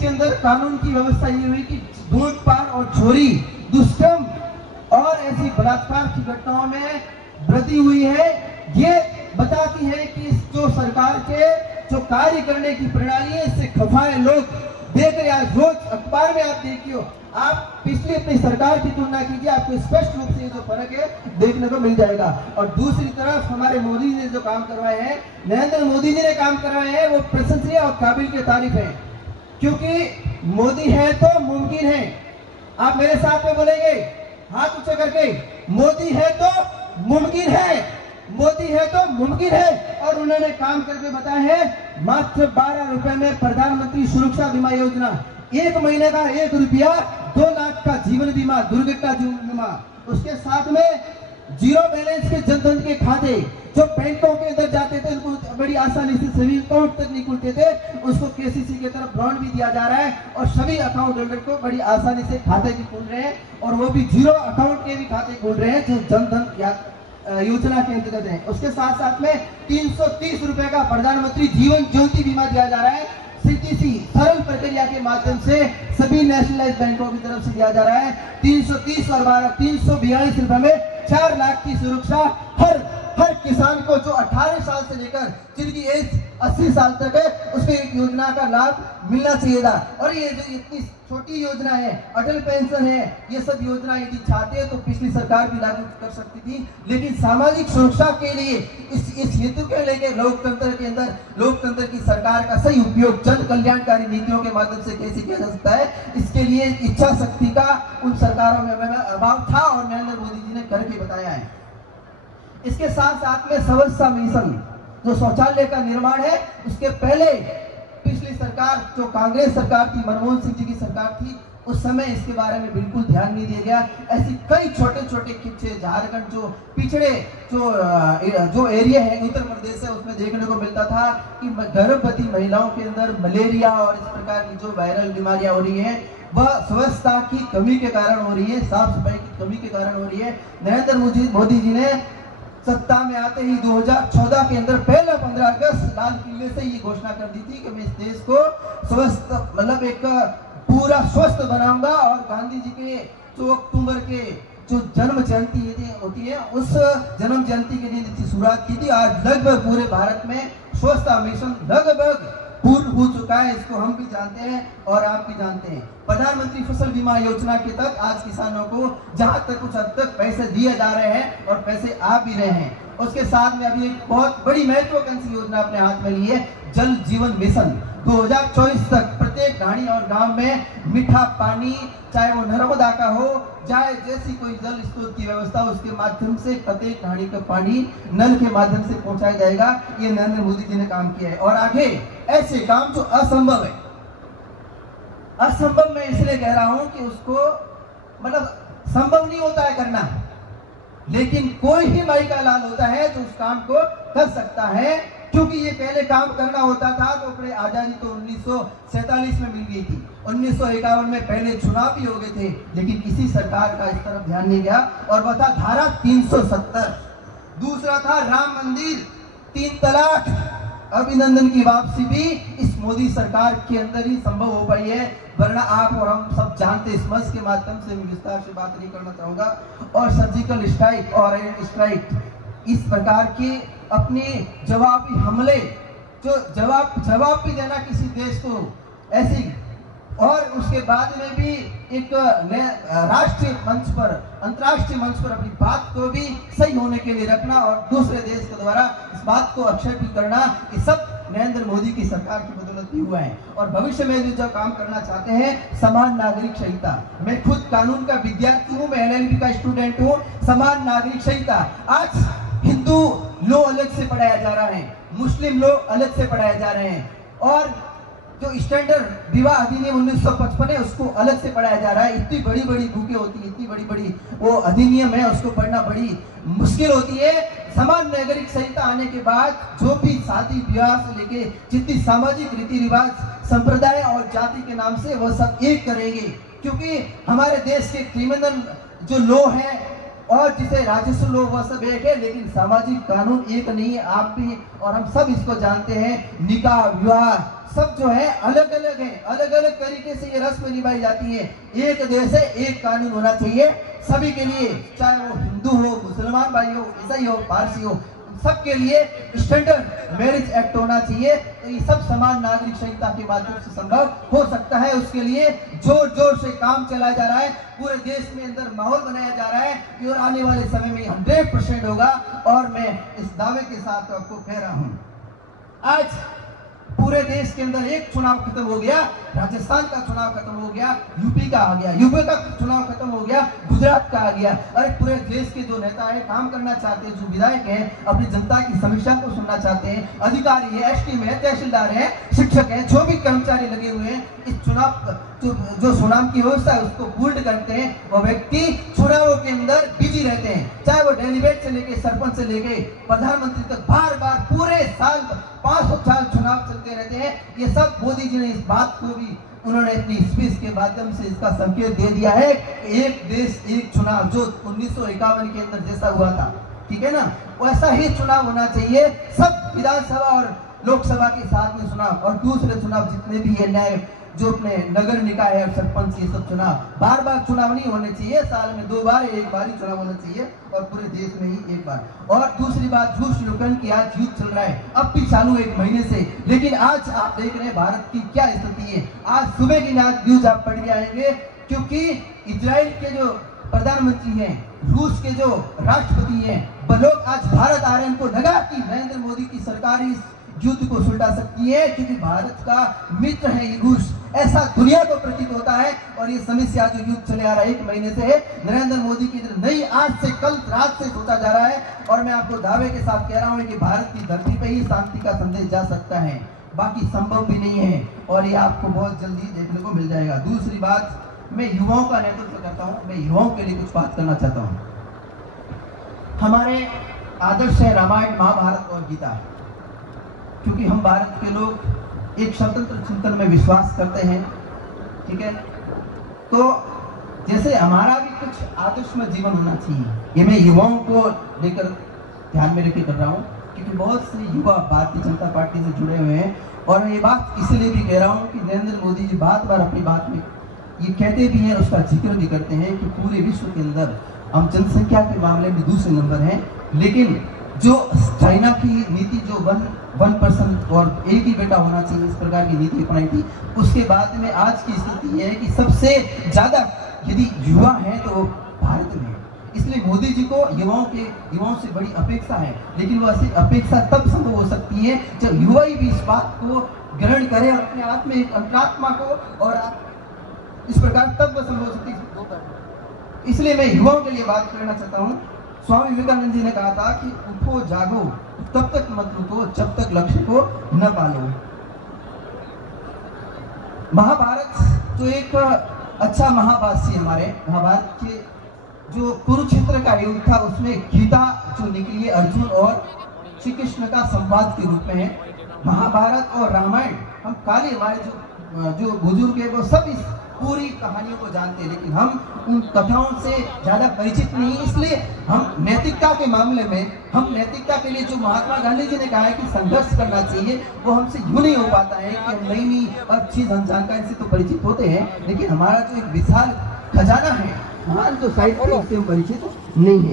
इसके अंदर कानून की व्यवस्था ये हुई कि लूटपाट और चोरी, दुष्कर्म और ऐसी बलात्कार की घटनाओं में वृद्धि हुई है। ये बताती है कि जो सरकार के जो कार्य करने की प्रणाली है, इससे खफा है लोग। देख रहे हैं रोज अखबार में, आप देखिए, आप पिछली अपनी सरकार की तुलना कीजिए, आपको स्पष्ट रूप से जो फर्क है देखने को मिल जाएगा। और दूसरी तरफ हमारे मोदी जी ने जो काम करवाए हैं, नरेंद्र मोदी जी ने काम करवाए हैं, वो प्रशंसनीय और काबिल के तारीफ है। क्योंकि मोदी है तो मुमकिन है। आप मेरे साथ में बोलेंगे हाथ ऊंचा करके, मोदी है तो मुमकिन है, मोदी है तो मुमकिन है। और उन्होंने काम करके बताया है। मात्र 12 रुपए में प्रधानमंत्री सुरक्षा बीमा योजना, 1 महीने का 1 रुपया, 2 लाख का जीवन बीमा, दुर्घटना जीवन बीमा, उसके साथ में 0 बैलेंस के जनधन के खाते जो बैंकों के अंदर जाते थे, उनको बड़ी आसानी से सभी अकाउंट तक नहीं खुलते थे, उसको केसीसी की तरफ लॉन भी दिया जा रहा है और सभी अकाउंट होल्डर को बड़ी आसानी से खाते भी खुल रहे हैं, और वो भी 0 अकाउंट के भी खाते खुल रहे हैं जो जनधन योजना के अंतर्गत है। उसके साथ साथ में 330 रुपए का प्रधानमंत्री जीवन ज्योति बीमा दिया जा रहा है। सीधी सी सरल प्रक्रिया के माध्यम से सभी नेशनलाइज बैंकों की तरफ से दिया जा रहा है। 330 और 12 342 रुपए में 4 लाख की सुरक्षा हर किसान को जो 18 साल से लेकर जिनकी एज 80 साल तक है, उसको एक योजना का लाभ मिलना चाहिए था। और ये जो इतनी छोटी योजना है, अटल पेंशन है, ये सब योजना यदि चाहते हैं तो पिछली सरकार भी लागू कर सकती थी। लेकिन सामाजिक सुरक्षा के लिए इस हेतु के लेकर लोकतंत्र के अंदर लोकतंत्र की सरकार का सही उपयोग जन कल्याणकारी नीतियों के माध्यम से कैसे किया जा सकता है, इसके लिए इच्छा शक्ति का उन सरकारों में अभाव था और नरेंद्र मोदी जी ने करके बताया है। इसके साथ साथ में स्वच्छता मिशन जो शौचालय का निर्माण है, उसके पहले पिछली सरकार जो कांग्रेस सरकार थी, मनमोहन सिंह जी की सरकार थी, उस समय इसके बारे में बिल्कुल ध्यान नहीं दिया गया। ऐसी कई छोटे छोटे किस्से झारखंड जो पिछड़े जो एरिया है, उत्तर प्रदेश है, उसमें देखने को मिलता था कि गर्भवती महिलाओं के अंदर मलेरिया और इस प्रकार की जो वायरल बीमारियां हो रही है, वह स्वच्छता की कमी के कारण हो रही है, साफ सफाई की कमी के कारण हो रही है। नरेंद्र मोदी जी ने सत्ता में आते ही 2014 के अंदर पहला 15 अगस्त लाल किले से ये घोषणा कर दी थी कि मैं इस देश को स्वस्थ, मतलब एक पूरा स्वस्थ बनाऊंगा। और गांधी जी के 2 अक्टूबर के जो जन्म जयंती होती है, उस जन्म जयंती के लिए शुरुआत की थी। आज लगभग पूरे भारत में स्वच्छता मिशन लगभग पूर्ण हो चुका है। इसको हम भी जानते हैं और आप भी जानते हैं। प्रधानमंत्री फसल बीमा योजना के तहत आज किसानों को जहां तक कुछ हद तक पैसे दिए जा रहे हैं और पैसे आ भी रहे हैं। उसके साथ में अभी एक बहुत बड़ी महत्वाकांक्षी योजना अपने हाथ में ली है, जल जीवन मिशन। 2024 तक प्रत्येक ढाणी और गांव में मीठा पानी, चाहे वो नर्मदा का हो, चाहे जैसी कोई जल स्रोत की व्यवस्था, उसके माध्यम से प्रत्येक ढाणी का पानी नल के माध्यम से पहुंचाया जाएगा। ये नरेंद्र मोदी जी ने काम किया है। और आगे ऐसे काम जो असंभव है, असंभव मैं इसलिए कह रहा हूं कि उसको मतलब संभव नहीं होता है करना, लेकिन कोई ही माई का लाल होता है जो उस काम को कर सकता है। क्योंकि ये पहले काम करना होता था तो अपने आजादी तो 1947 में मिल गई थी, 1951 में पहले चुनाव भी हो गए थे, लेकिन किसी सरकार का इस तरफ ध्यान नहीं गया। और वह था धारा 370, दूसरा था राम मंदिर, 3 तलाक। अभिनंदन की वापसी भी इस मोदी सरकार के अंदर ही संभव हो पाई है, वरना आप और हम सब जानते। इस मंच के माध्यम से मैं विस्तार से बात नहीं करना चाहूंगा। और सर्जिकल स्ट्राइक और एयर स्ट्राइक, इस प्रकार के अपने जवाबी हमले, जो जवाब भी देना किसी देश को ऐसी, और उसके बाद में भी एक राष्ट्रीय मंच पर, अंतर्राष्ट्रीय मंच पर अपनी बात को भी सही होने के लिए रखना और दूसरे देश के द्वारा इस बात को अक्षय भी करना, ये सब नरेंद्र मोदी की सरकार की बदौलत भी हुआ है। और भविष्य में भी जो काम करना चाहते हैं, समान नागरिक संहिता। मैं खुद कानून का विद्यार्थी हूँ, मैं LLB का स्टूडेंट हूँ। समान नागरिक संहिता, आज हिंदू लॉ अलग से पढ़ाया जा रहा है, मुस्लिम लॉ अलग से पढ़ाए जा रहे हैं, और जो स्टैंडर्ड विवाह अधिनियम 1955 है उसको अलग से पढ़ाया जा रहा है। इतनी बड़ी बड़ी बुकें होती है, इतनी बड़ी बड़ी वो अधिनियम है, उसको पढ़ना बड़ी मुश्किल होती है। समान नागरिक संहिता आने के बाद जो भी शादी विवाह से लेके जितनी सामाजिक रीति रिवाज, संप्रदाय और जाति के नाम से, वह सब एक करेंगे। क्योंकि हमारे देश के क्रिमिनल जो लॉ है और जिसे राजस्व लो, वह सब एक है, लेकिन सामाजिक कानून एक नहीं है। आप भी और हम सब इसको जानते हैं। निकाह, विवाह, सब जो है अलग अलग है, अलग अलग तरीके से ये रस्म निभाई जाती है। एक देश है, एक कानून होना चाहिए सभी के लिए, चाहे वो हिंदू हो, मुसलमान भाई हो, ईसाई हो, पारसी हो, सबके लिए स्टैंडर्ड मैरिज एक्ट होना चाहिए। तो ये सब समान नागरिक संहिता के माध्यम से संभव हो सकता है। उसके लिए जोर जोर से काम चलाया जा रहा है, पूरे देश में अंदर माहौल बनाया जा रहा है और आने वाले समय में 100% होगा। और मैं इस दावे के साथ आपको कह रहा हूं, आज पूरे देश के अंदर एक चुनाव खत्म हो गया, राजस्थान का चुनाव खत्म हो गया, यूपी का आ गया, यूपी का चुनाव खत्म हो गया, गुजरात का आ गया। अरे पूरे देश के जो नेता है, काम करना चाहते हैं, जो विधायक हैं, अपनी जनता की समस्या को सुनना चाहते हैं, अधिकारी है, एसटी में, तहसीलदार है, शिक्षक है, जो भी कर्मचारी लगे हुए हैं, इस चुनाव जो चुनाव की व्यवस्था है उसको पूर्ण करते हैं, वो व्यक्ति चुनावों के अंदर बिजी रहते हैं। चाहे वो डेलीगेट से लेके सरपंच से लेके प्रधानमंत्री तक बार बार पूरे साल 500 साल चुनाव चलते रहते हैं। ये सब मोदी जी ने इस बात को भी उन्होंने अपनी स्पीच के माध्यम से इसका संकेत दे दिया है कि एक देश एक चुनाव, जो 1951 के अंदर जैसा हुआ था, ठीक है ना, वैसा ही चुनाव होना चाहिए। सब विधानसभा और लोकसभा के साथ में चुनाव और दूसरे चुनाव जितने भी है, न्याय जो अपने नगर निकाय है, सरपंच, ये सब चुनाव बार बार चुनाव नहीं होने चाहिए, साल में 2 बार, 1 बार ही चुनाव होना चाहिए और पूरे देश में ही 1 बार। और दूसरी बात, झूठ श्लोकन की आज युद्ध चल रहा है, अब भी चालू 1 महीने से, लेकिन आज आप देख रहे हैं भारत की क्या स्थिति है। आज सुबह की न्यूज आप पढ़ के आएंगे, क्योंकि इजराइल के जो प्रधानमंत्री हैं, रूस के जो राष्ट्रपति हैं, वो लोग आज भारत आ रहे हैं। उनको लगा कि नरेंद्र मोदी की सरकार इस युद्ध को सुलझा सकती है, क्योंकि भारत का मित्र है ये रूस, ऐसा दुनिया को प्रतीत होता है। और ये समस्या जो युद्ध चले आ रहा है 1 महीने से है, नरेंद्र मोदी की नहीं, आज से कल रात से सोचा जा रहा है। और मैं आपको दावे के साथ कह रहा हूँ कि भारत की धरती पे ही शांति का संदेश जा सकता है, बाकी संभव भी नहीं है, और ये आपको बहुत जल्दी देखने को मिल जाएगा। दूसरी बात, मैं युवाओं का नेतृत्व करता हूँ, मैं युवाओं के लिए कुछ बात करना चाहता हूँ। हमारे आदर्श है रामायण, महाभारत और गीता, क्योंकि हम भारत के लोग एक स्वतंत्र चिंतन में विश्वास करते हैं, ठीक है। तो जैसे हमारा भी कुछ आदर्शमय जीवन होना चाहिए, ये मैं युवाओं को लेकर ध्यान में रखे कर रहा हूँ, क्योंकि बहुत से युवा भारतीय जनता पार्टी से जुड़े हुए हैं। और ये बात इसलिए भी कह रहा हूँ कि नरेंद्र मोदी जी बार बार अपनी बात में ये कहते भी हैं, उसका जिक्र भी करते हैं कि पूरे विश्व के अंदर हम जनसंख्या के मामले में दूसरे नंबर हैं, लेकिन जो चाइना की नीति जो 1% और एक ही बेटा होना चाहिए, इस प्रकार की नीति अपनाई थी, उसके बाद में आज की स्थिति यह है कि सबसे ज्यादा यदि युवा है तो वो भारत में है। इसलिए मोदी जी को युवाओं से बड़ी अपेक्षा है, लेकिन वो अपेक्षा तब संभव हो सकती है जब युवा ही भी इस बात को ग्रहण करे और अपने आप में एक अंतरात्मा को, और इस प्रकार तब वो संभव हो सकती है। इसलिए मैं युवाओं के लिए बात करना चाहता हूँ। स्वामी विवेकानंद जी ने कहा था कि उठो जागो, तब तक मत रुको जब तक लक्ष्य को न पालो। महाभारत जो एक अच्छा महाभाष्य हमारे महाभारत के जो कुरुक्षेत्र का युद्ध था, उसमें गीता जो निकली है अर्जुन और श्री कृष्ण का संवाद के रूप में है। महाभारत और रामायण हम काले हमारे जो बुजुर्ग है वो सब इस पूरी कहानियों को जानते हैं, लेकिन हम उन कथाओं से ज्यादा परिचित नहीं। इसलिए हम नैतिकता के मामले में, हम नैतिकता के लिए जो महात्मा गांधी जी ने कहा है कि संघर्ष करना चाहिए, वो हमसे यूं नहीं हो पाता है कि हम नई नई अच्छी जानकारी से तो परिचित होते हैं, लेकिन हमारा जो एक विशाल खजाना है, महान जो साहित्य, उससे हम परिचित नहीं है।